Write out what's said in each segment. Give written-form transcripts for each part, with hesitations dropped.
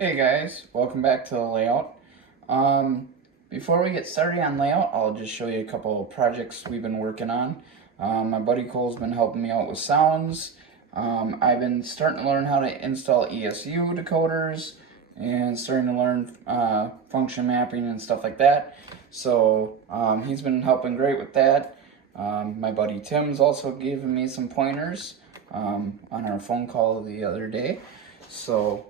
Hey guys, welcome back to the layout. Before we get started on layout, I'll just show you a couple of projects we've been working on. My buddy Cole's been helping me out with sounds. I've been starting to learn how to install ESU decoders and starting to learn function mapping and stuff like that. So he's been helping great with that. My buddy Tim's also given me some pointers on our phone call the other day. So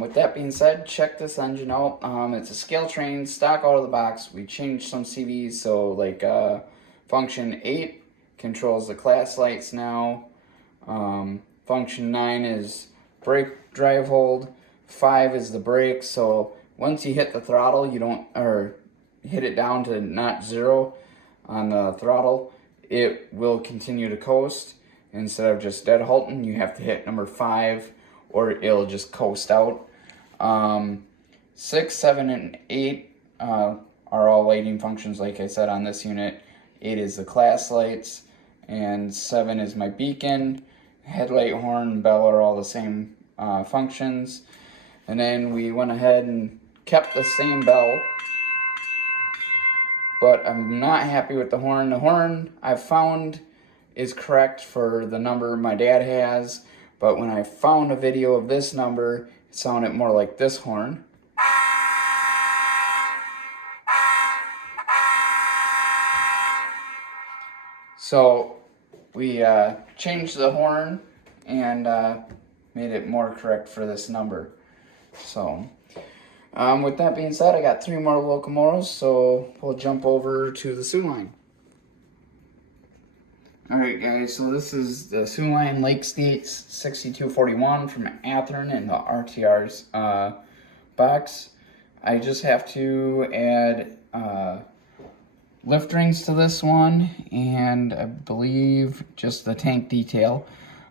with that being said, check this engine out. It's a scale train, stock out of the box. We changed some CVs, so like function 8 controls the class lights now. Function 9 is brake drive hold. 5 is the brake, so once you hit the throttle, you don't, or hit it down to not 0 on the throttle, it will continue to coast. Instead of just dead halting, you have to hit number 5 or it'll just coast out. 6, 7, and 8 are all lighting functions, like I said, on this unit. 8 is the class lights, and 7 is my beacon. Headlight, horn, and bell are all the same functions. And then we went ahead and kept the same bell, but I'm not happy with the horn. The horn I've found is correct for the number my dad has, but when I found a video of this number, it sounded more like this horn. So we changed the horn and made it more correct for this number. So with that being said, I got 3 more locomotives, so we'll jump over to the Soo Line. Alright guys, so this is the Soo Line Lake States 6241 from Athearn in the RTR's box. I just have to add lift rings to this one, and I believe just the tank detail.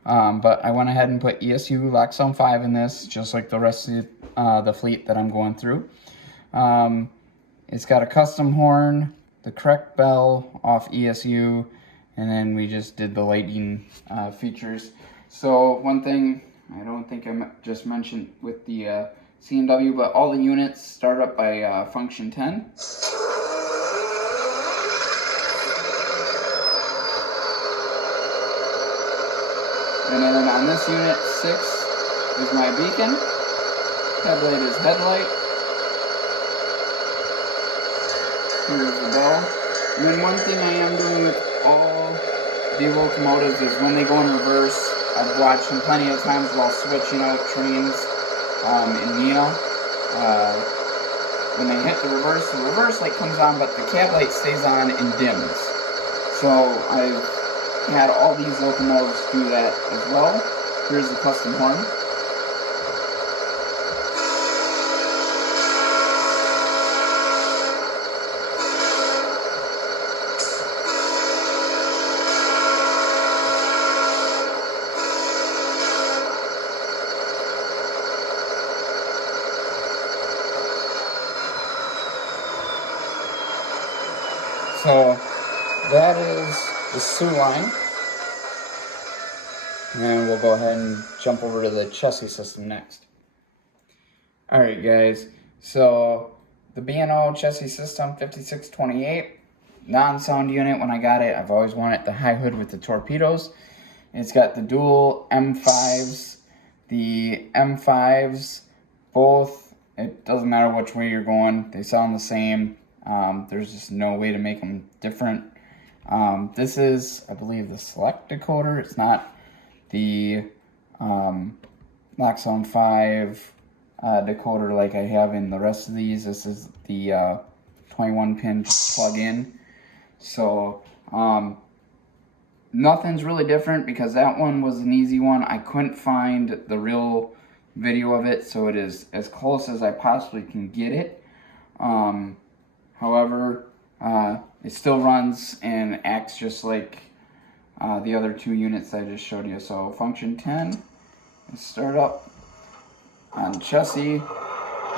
But I went ahead and put ESU Lockzone 5 in this, just like the rest of the fleet that I'm going through. It's got a custom horn, the correct bell off ESU, and then we just did the lighting features. So one thing I don't think I just mentioned with the C&W, but all the units start up by function 10. And then on this unit, 6 is my beacon. Headlight is headlight. Here's the bell. And then one thing I am doing with all the locomotives is when they go in reverse, I've watched them plenty of times while switching out trains in Neenah. When they hit the reverse light comes on, but the cab light stays on and dims. So I've had all these locomotives do that as well. Here's the custom horn. So that is the Soo Line. And we'll go ahead and jump over to the Chessie system next. Alright guys, so the B&O Chessie system 5628, non-sound unit. When I got it, I've always wanted the high hood with the torpedoes. It's got the dual M5s. The M5s, both, it doesn't matter which way you're going, they sound the same. There's just no way to make them different. This is, I believe, the select decoder. It's not the Lockzone 5 decoder like I have in the rest of these. This is the 21-pin plug-in. So nothing's really different because that one was an easy one. I couldn't find the real video of it, so it is as close as I possibly can get it. However, it still runs and acts just like the other 2 units I just showed you. So function 10 is start up on Chessie.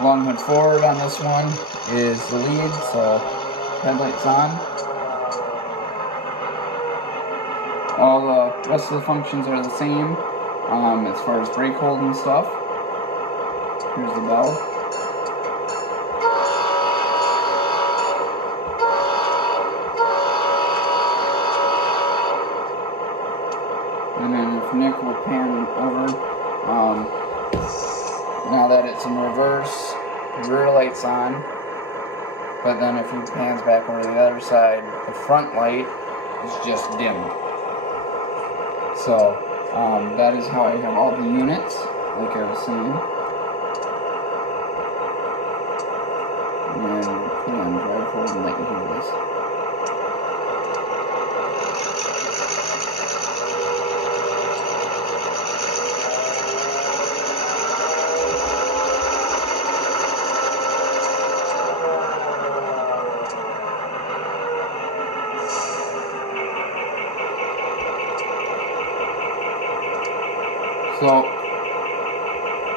Long hood forward on this one is the lead, so headlights on. All the rest of the functions are the same as far as brake hold and stuff. Here's the bell. And then if Nick will pan over, now that it's in reverse, rear light's on. But then if he pans back over to the other side, the front light is just dim. So that is how I have all the units, like I was saying. And put on drive forward and let you hear this. So,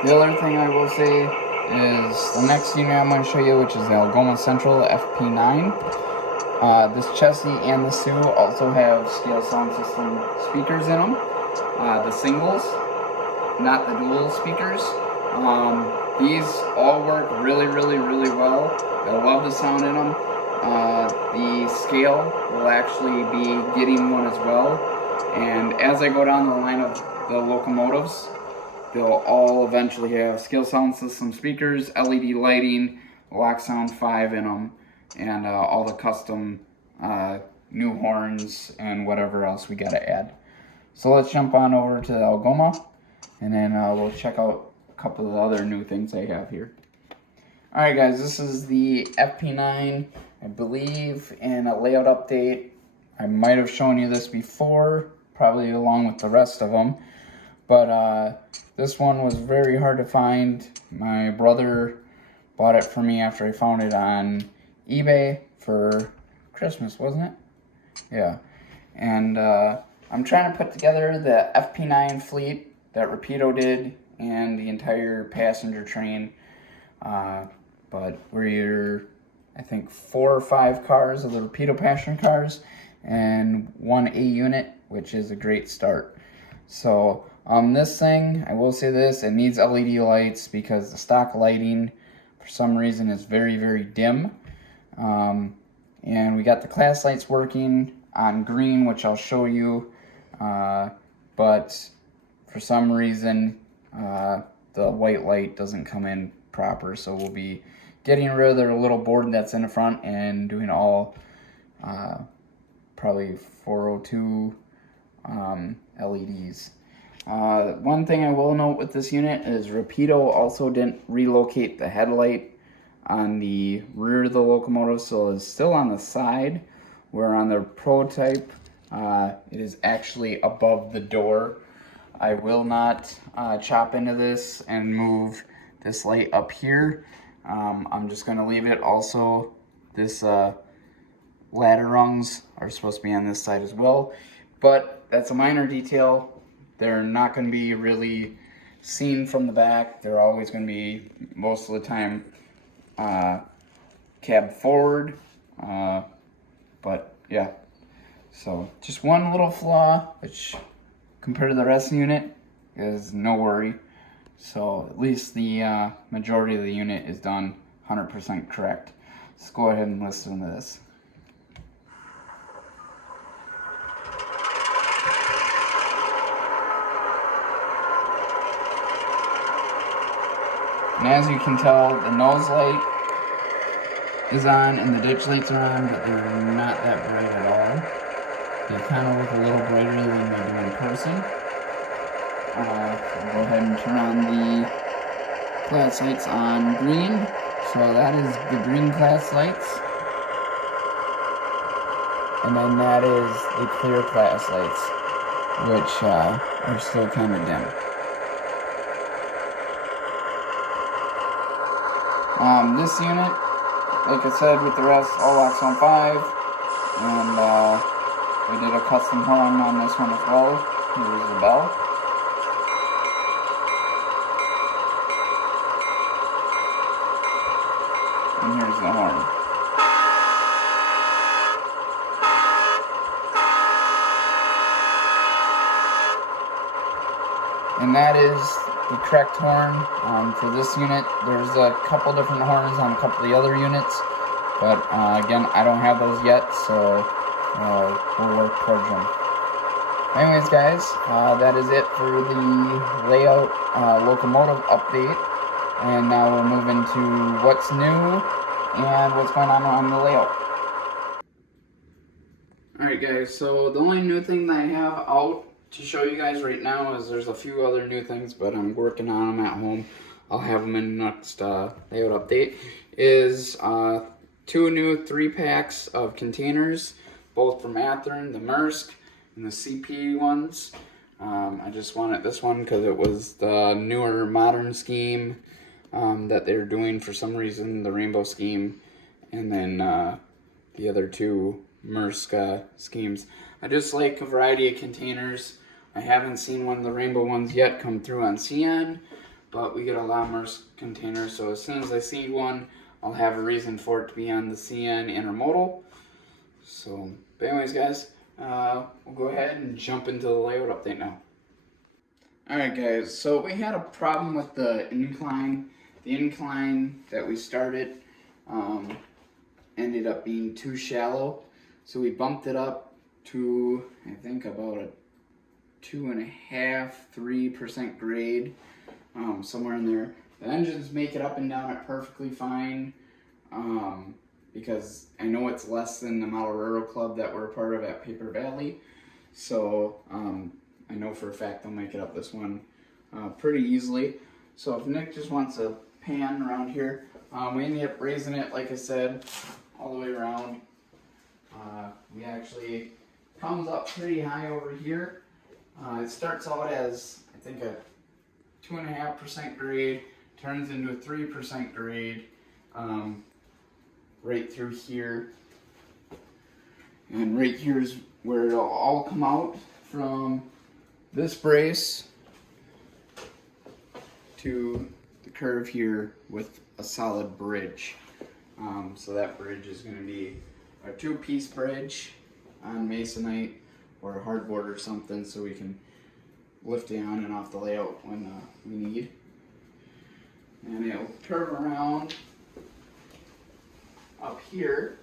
the other thing I will say is the next unit I'm going to show you, which is the Algoma Central FP9. This Chessie and the Soo also have scale sound system speakers in them. The singles, not the dual speakers. These all work really well. I love the sound in them. The scale will actually be getting one as well. And as I go down the line of the locomotives, they'll all eventually have scale sound system speakers, LED lighting, Lock Sound 5 in them, and all the custom new horns and whatever else we gotta add. So let's jump on over to the Algoma, and then we'll check out a couple of the other new things I have here. Alright guys, this is the FP9, I believe in a layout update. I might have shown you this before, probably along with the rest of them. But this one was very hard to find. My brother bought it for me after I found it on eBay for Christmas, wasn't it? Yeah. And I'm trying to put together the FP9 fleet that Rapido did and the entire passenger train. But we're, I think, 4 or 5 cars of the Rapido passenger cars and 1 A unit, which is a great start. So this thing, I will say this, it needs LED lights because the stock lighting for some reason is very dim. And we got the class lights working on green, which I'll show you, but for some reason the white light doesn't come in proper, so we'll be getting rid of the little board that's in the front and doing all probably 402 LEDs. One thing I will note with this unit is Rapido also didn't relocate the headlight on the rear of the locomotive, so it's still on the side, where on the prototype it is actually above the door. I will not chop into this and move this light up here. I'm just going to leave it. Also, this ladder rungs are supposed to be on this side as well, but that's a minor detail. They're not going to be really seen from the back. They're always going to be, most of the time, cab forward. But yeah, so just one little flaw, which compared to the rest of the unit is no worry. So at least the majority of the unit is done 100% correct. Let's go ahead and listen to this. And as you can tell, the nose light is on and the ditch lights are on, but they're not that bright at all. They kind of look a little brighter than they do in person. I'll go ahead and turn on the class lights on green. So that is the green class lights. And then that is the clear class lights, which are still kind of dim. This unit, like I said, with the rest, all Lock Sound 5, and we did a custom horn on this one as well. Here's the bell. And here's the horn. And that is the correct horn for this unit. There's a couple different horns on a couple of the other units, but again, I don't have those yet, so we'll work towards them. Anyways, guys, that is it for the layout locomotive update, and now we'll move into what's new and what's going on the layout. Alright guys, so the only new thing that I have out to show you guys right now is there's a few other new things, but I'm working on them at home. I'll have them in the next layout update. Is 2 new 3-packs of containers, both from Athearn, the Maersk, and the CP ones. I just wanted this one because it was the newer modern scheme that they're doing for some reason, the rainbow scheme, and then the other 2 Maersk schemes. I just like a variety of containers. I haven't seen one of the rainbow ones yet come through on CN, but we get a lot of Maersk containers, so as soon as I see one, I'll have a reason for it to be on the CN intermodal. So, but anyways guys, we'll go ahead and jump into the layout update now. Alright guys, so we had a problem with the incline. The incline that we started ended up being too shallow, so we bumped it up to, I think, about a 2.5–3% grade, somewhere in there. The engines make it up and down it perfectly fine, because I know it's less than the Model Railroad Club that we're a part of at Paper Valley, so I know for a fact they'll make it up this one pretty easily. So if Nick just wants a pan around here, we ended up raising it, like I said, all the way around. We actually comes up pretty high over here. It starts out as, I think, a 2.5% grade, turns into a 3% grade right through here. And right here is where it'll all come out from this brace to the curve here with a solid bridge. So that bridge is going to be a 2-piece bridge on masonite or a hardboard or something, so we can lift it on and off the layout when we need. And it'll curve around up here,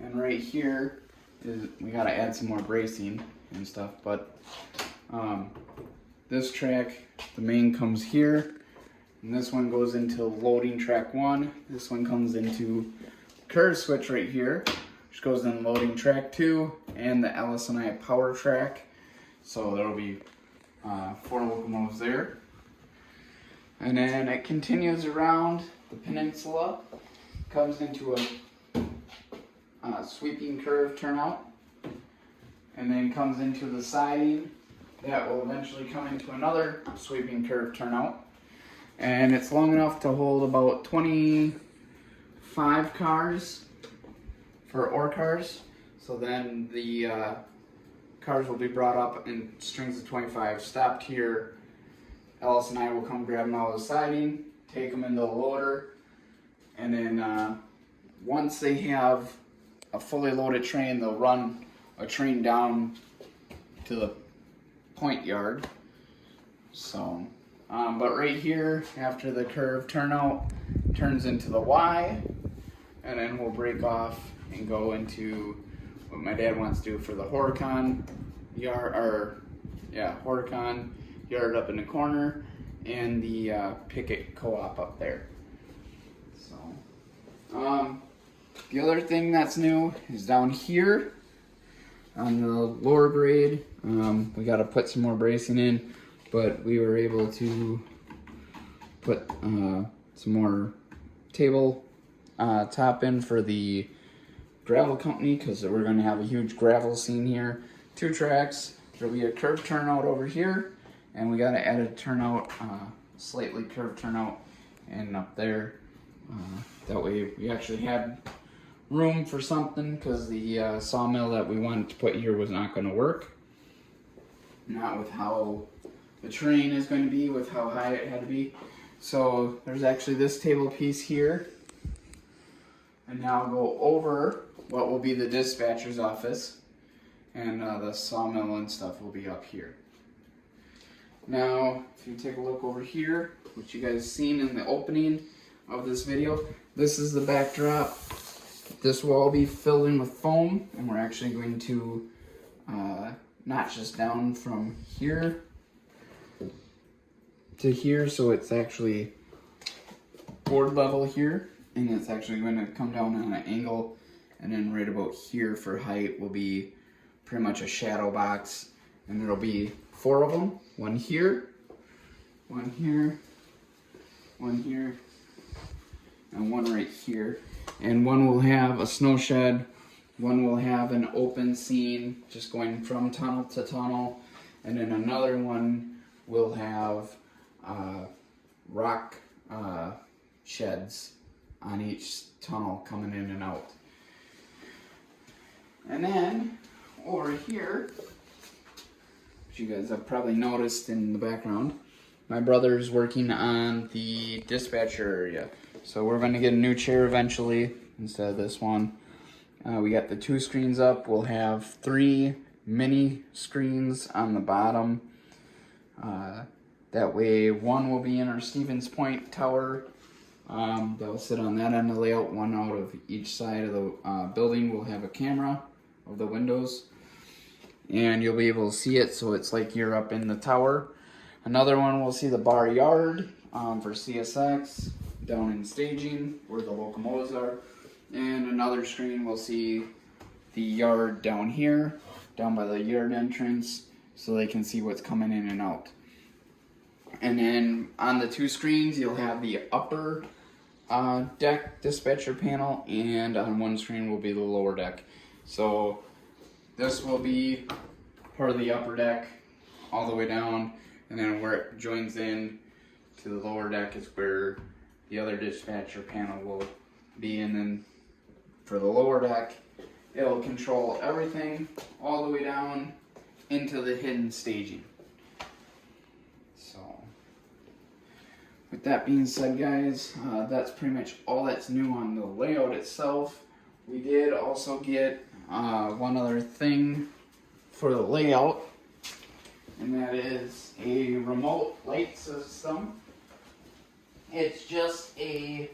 and right here is, we got to add some more bracing and stuff, but this track, the main comes here, and this one goes into loading track 1. This one comes into curve switch right here, which goes in loading track 2 and the LS&I power track. So there'll be 4 locomotives there. And then it continues around the peninsula, comes into a sweeping curve turnout, and then comes into the siding that will eventually come into another sweeping curve turnout. And it's long enough to hold about 25 cars for ore cars. So then the cars will be brought up in strings of 25, stopped here. LS&I will come grab them out of the siding, take them into the loader, and then once they have a fully loaded train, they'll run a train down to the point yard. So, but right here, after the curve turnout, turns into the Y, and then we'll break off and go into what my dad wants to do for the Horicon yard, Horicon yard up in the corner, and the Picket Co-op up there. So, the other thing that's new is down here on the lower grade. We got to put some more bracing in, but we were able to put some more table top in for the gravel company, because we're going to have a huge gravel scene here. 2 tracks. There'll be a curved turnout over here, and we got to add a turnout, slightly curved turnout, and up there. That way we actually had room for something, because the sawmill that we wanted to put here was not going to work. Not with how the terrain is going to be, with how high it had to be. So there's actually this table piece here. And now I'll go over what will be the dispatcher's office. and the sawmill and stuff will be up here. Now, if you take a look over here, which you guys seen in the opening of this video, this is the backdrop. This will all be filled in with foam, and we're actually going to notch this down from here to here, so it's actually board level here, and it's actually going to come down on an angle, and then right about here for height will be pretty much a shadow box, and there'll be 4 of them. One here, one here, one here, and one right here. And one will have a snow shed, one will have an open scene just going from tunnel to tunnel, and then another one will have rock sheds on each tunnel coming in and out. And then over here, which you guys have probably noticed in the background, my brother's working on the dispatcher area. So we're going to get a new chair eventually instead of this one. We got the 2 screens up. We'll have 3 mini screens on the bottom. That way one will be in our Stevens Point tower. That'll sit on that end of the layout. One out of each side of the building will have a camera of the windows, and you'll be able to see it, so it's like you're up in the tower. Another one will see the bar yard for CSX down in staging where the locomotives are, and another screen will see the yard down here, down by the yard entrance, so they can see what's coming in and out. And then on the 2 screens you'll have the upper deck dispatcher panel, and on one screen will be the lower deck. So this will be part of the upper deck all the way down, and then where it joins in to the lower deck is where the other dispatcher panel will be. And then for the lower deck, it'll control everything all the way down into the hidden staging. So with that being said, guys, that's pretty much all that's new on the layout itself. We did also get one other thing for the layout, and that is a remote light system. It's just a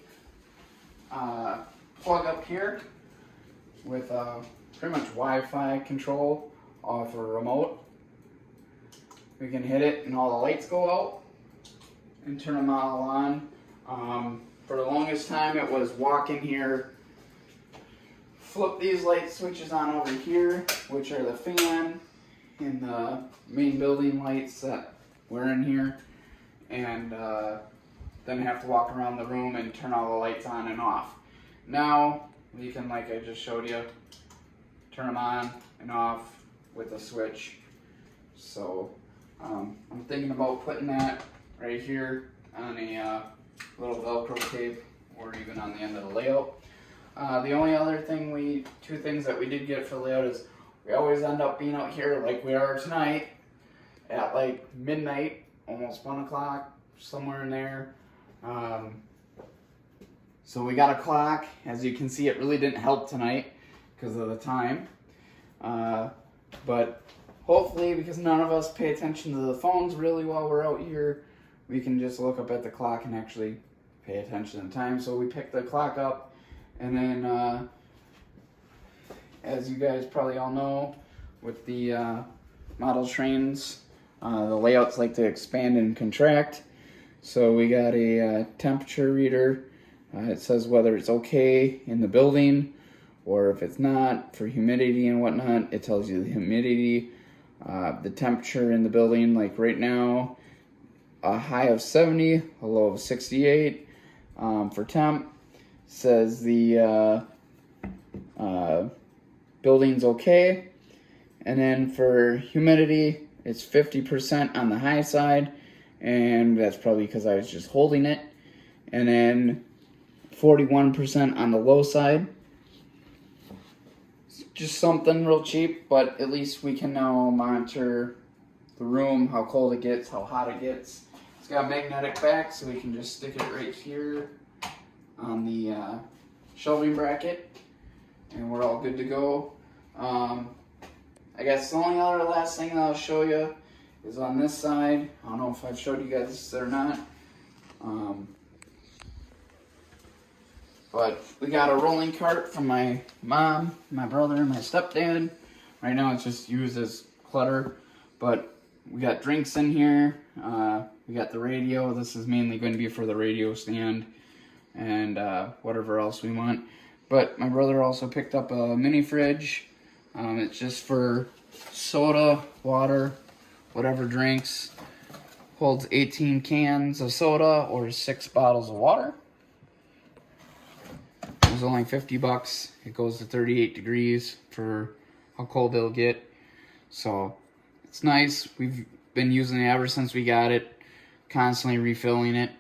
plug up here with pretty much Wi-Fi control off a remote. We can hit it and all the lights go out and turn them all on. For the longest time it was walk in here, flip these light switches on over here, which are the fan and the main building lights that were in here, and then have to walk around the room and turn all the lights on and off. Now we can, like I just showed you, turn them on and off with a switch. So I'm thinking about putting that right here on a little Velcro tape, or even on the end of the layout. The only other thing, 2 things that we did get for the layout is we always end up being out here like we are tonight at like midnight, almost 1 o'clock, somewhere in there. So we got a clock. As you can see, it really didn't help tonight because of the time. But hopefully, because none of us pay attention to the phones really while we're out here, we can just look up at the clock and actually pay attention to the time. So we picked the clock up, and then as you guys probably all know, with the model trains, the layouts like to expand and contract. So we got a temperature reader. It says whether it's okay in the building or if it's not, for humidity and whatnot. It tells you the humidity, the temperature in the building. Like right now, a high of 70, a low of 68 for temp. Says the building's okay. And then for humidity, it's 50% on the high side, and that's probably because I was just holding it. And then 41% on the low side. It's just something real cheap, but at least we can now monitor the room, how cold it gets, how hot it gets. It's got a magnetic back, so we can just stick it right here on the shelving bracket, and we're all good to go. I guess the only other last thing that I'll show you is on this side. I don't know if I've showed you guys this or not. But we got a rolling cart from my mom, my brother, and my stepdad. Right now it's just used as clutter, but we got drinks in here. We got the radio. This is mainly going to be for the radio stand and whatever else we want. But my brother also picked up a mini fridge. It's just for soda, water, whatever drinks. Holds 18 cans of soda or 6 bottles of water. It was only 50 bucks. It goes to 38 degrees for how cold it'll get. So it's nice. We've been using it ever since we got it, constantly refilling it.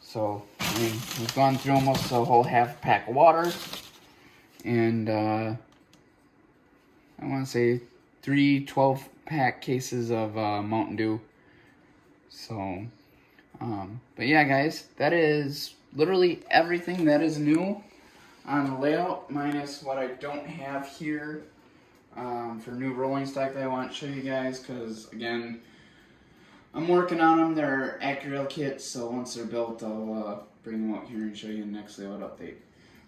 So I mean, we've gone through almost a whole half pack of water. And I want to say 3 12-pack cases of Mountain Dew. So, but yeah, guys, that is literally everything that is new on the layout, minus what I don't have here for new rolling stock that I want to show you guys, because again, I'm working on them. They're Acurail kits, so once they're built, I'll bring them out here and show you the next layout update.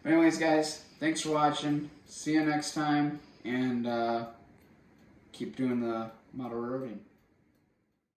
But anyways, guys, thanks for watching. See you next time, and keep doing the model roading.